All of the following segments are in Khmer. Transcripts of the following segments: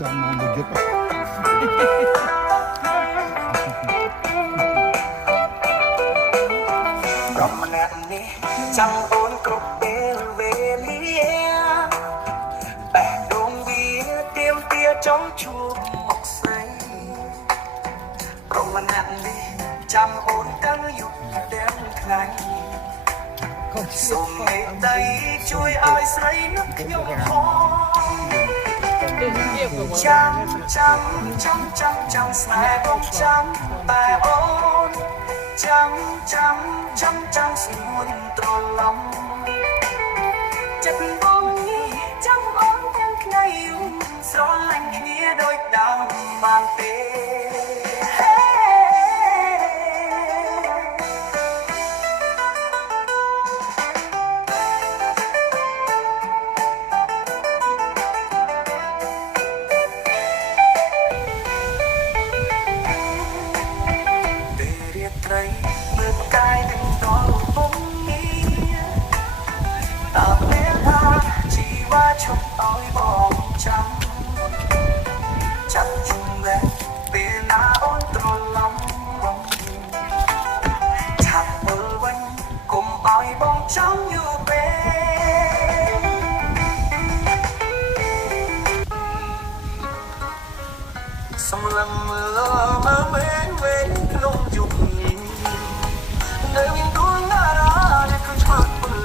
ដល់ម៉ោង1យប់ប្រមម្នាក់នេះចាំអូនគ្រប់ពេលវេលាតែដងវាទៀមទាចង់ជួបមកស្រីប្រមម្នាក់នេះចាំអូនទាំងយប់ទាំងថ្ងៃសូមមេត្តាជួយឲ្យស្រីនឹកខ្ញុំផងចាំស្នេហ៍បងចាំតែអូនចាំស្ងួនត្រឡំចិត្តបងនេះចាំអូនទាំងថ្ងៃយូរស្រឡាញ់គ្នាដូចដើមបានទេមើលកាយនឹងដល់ពុំនេះតើពេលថាជីវ៉ាឈប់ឲ្យបងចាំចាប់ជុំលែពេលណាអូនត្រឡំមកឆាប់មើលវិញកុំឲ្យបងចាំយូរពេលសម្លឹងមើលវិញក្នុងយប់នៅមានដួងតារាដែលគឺឆ្មាត់ពល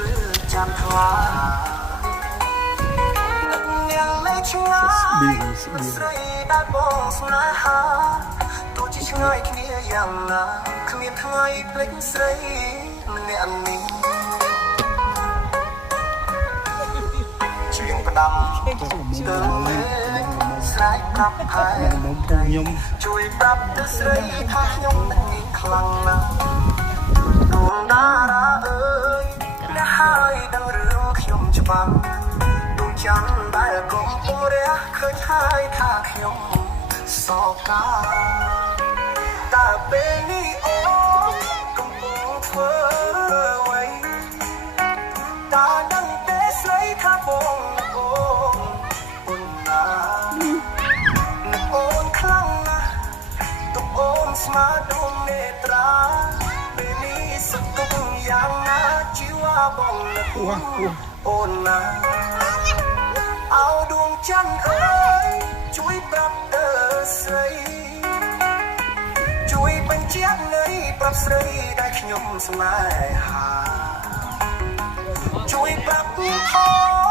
ចាំថ្លានឹកនាងលេចឆ្ងាយស្រីដែលបងស្នេហាទោះជាឆ្ងាយគ្នាយ៉ាងណាគ្មានថ្ងៃភ្លេចស្រីម្នាក់នេះជាងផ្ដាំទៅស្រែកប្រាប់ផែខ្ញុំជួយប្រាប់ទៅស្រីថាខ្ញុំនឹងមានខ្លាំងណាស់ដួងតារាអើយអ្នកហើយដឹងរឿងខ្ញុំច្បាស់ដួងច័ន្ទដែលកំពុងរះឃើញហើយថាខ្ញុំសោកាតើពេលនេះអូនកំពុងធ្វើអ្វីតើដឹងទេស្រីថាបងអូនណានឹកអូនខ្លាំងណាស់ទុកអូនស្មើដួងនេត្រាពេលនេះសុខទុក្ខយ៉ាងណាជីវ៉ាបងនឹកអូនណាអោដួងច័ន្ទអើយជួយប្រាប់ទៅស្រីជួយបញ្ជាក់នៃប្រាប់ស្រីដែលខ្ញុំស្នេហាជួយប្រាប់ផង